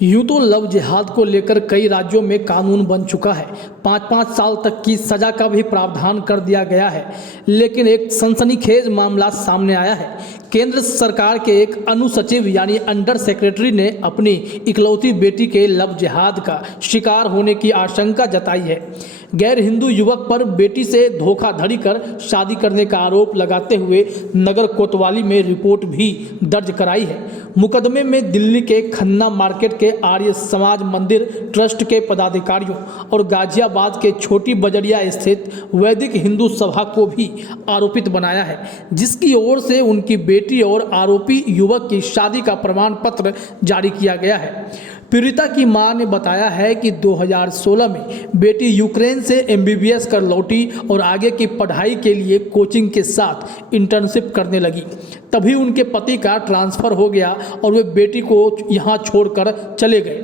यूं तो लव जिहाद को लेकर कई राज्यों में कानून बन चुका है। 5-5 साल तक की सजा का भी प्रावधान कर दिया गया है। लेकिन एक सनसनीखेज मामला सामने आया है। केंद्र सरकार के एक अनुसचिव यानी अंडर सेक्रेटरी ने अपनी इकलौती बेटी के लव जिहाद का शिकार होने की आशंका जताई है। गैर हिंदू युवक पर बेटी से धोखाधड़ी कर शादी करने का आरोप लगाते हुए नगर कोतवाली में रिपोर्ट भी दर्ज कराई है। मुकदमे में दिल्ली के खन्ना मार्केट के आर्य समाज मंदिर ट्रस्ट के पदाधिकारियों और गाजियाबाद के छोटी बजरिया स्थित वैदिक हिंदू सभा को भी आरोपित बनाया है, जिसकी ओर से उनकी बेटी और आरोपी युवक की शादी का प्रमाण पत्र जारी किया गया है। पीड़िता की मां ने बताया है कि 2016 में बेटी यूक्रेन से MBBS कर लौटी और आगे की पढ़ाई के लिए कोचिंग के साथ इंटर्नशिप करने लगी। तभी उनके पति का ट्रांसफ़र हो गया और वे बेटी को यहां छोड़कर चले गए।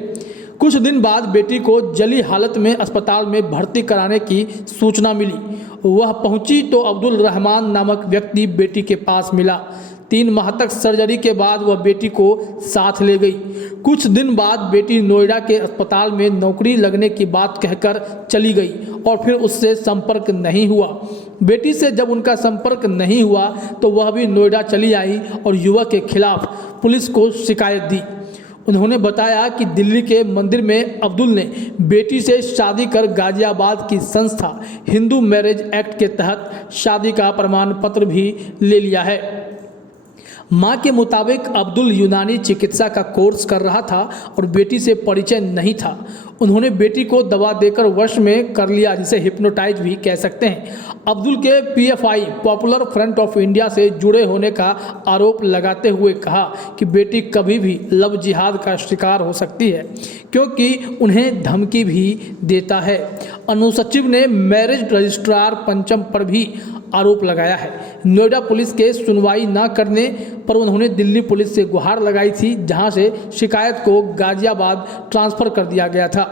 कुछ दिन बाद बेटी को जली हालत में अस्पताल में भर्ती कराने की सूचना मिली। वह पहुंची तो अब्दुल रहमान नामक व्यक्ति बेटी के पास मिला। 3 माह तक सर्जरी के बाद वह बेटी को साथ ले गई। कुछ दिन बाद बेटी नोएडा के अस्पताल में नौकरी लगने की बात कहकर चली गई और फिर उससे संपर्क नहीं हुआ। बेटी से जब उनका संपर्क नहीं हुआ तो वह भी नोएडा चली आई और युवक के खिलाफ पुलिस को शिकायत दी। उन्होंने बताया कि दिल्ली के मंदिर में अब्दुल ने बेटी से शादी कर गाजियाबाद की संस्था हिंदू मैरिज एक्ट के तहत शादी का प्रमाण पत्र भी ले लिया है। मां के मुताबिक अब्दुल यूनानी चिकित्सा का कोर्स कर रहा था और बेटी से परिचय नहीं था। उन्होंने बेटी को दवा देकर वश में कर लिया, जिसे हिप्नोटाइज भी कह सकते हैं। अब्दुल के PFI popular front of India से जुड़े होने का आरोप लगाते हुए कहा कि बेटी कभी भी लव जिहाद का शिकार हो सकती है, क्योंकि उन्हें धमकी भी देता है। अनुसचिव ने मैरिज रजिस्ट्रार पंचम पर भी आरोप लगाया है। नोएडा पुलिस के सुनवाई न करने पर उन्होंने दिल्ली पुलिस से गुहार लगाई थी, जहां से शिकायत को गाजियाबाद ट्रांसफ़र कर दिया गया था।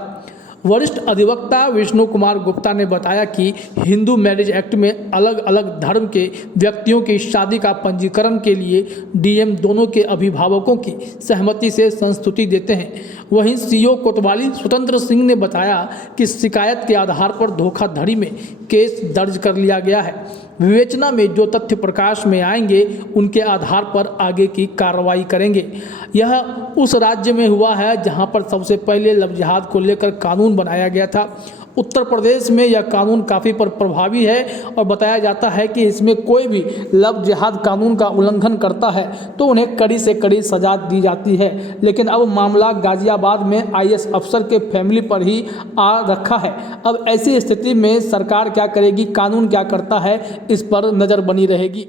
वरिष्ठ अधिवक्ता विष्णु कुमार गुप्ता ने बताया कि हिंदू मैरिज एक्ट में अलग अलग धर्म के व्यक्तियों की शादी का पंजीकरण के लिए DM दोनों के अभिभावकों की सहमति से संस्तुति देते हैं। वहीं CO कोतवाली स्वतंत्र सिंह ने बताया कि शिकायत के आधार पर धोखाधड़ी में केस दर्ज कर लिया गया है। विवेचना में जो तथ्य प्रकाश में आएंगे उनके आधार पर आगे की कार्रवाई करेंगे। यह उस राज्य में हुआ है जहां पर सबसे पहले लव जिहाद को लेकर कानून बनाया गया था। उत्तर प्रदेश में यह कानून काफ़ी प्रभावी है और बताया जाता है कि इसमें कोई भी लव जिहाद कानून का उल्लंघन करता है तो उन्हें कड़ी से कड़ी सजा दी जाती है। लेकिन अब मामला गाजियाबाद में IS अफसर के फैमिली पर ही आ रखा है। अब ऐसी स्थिति में सरकार क्या करेगी, कानून क्या करता है, इस पर नज़र बनी रहेगी।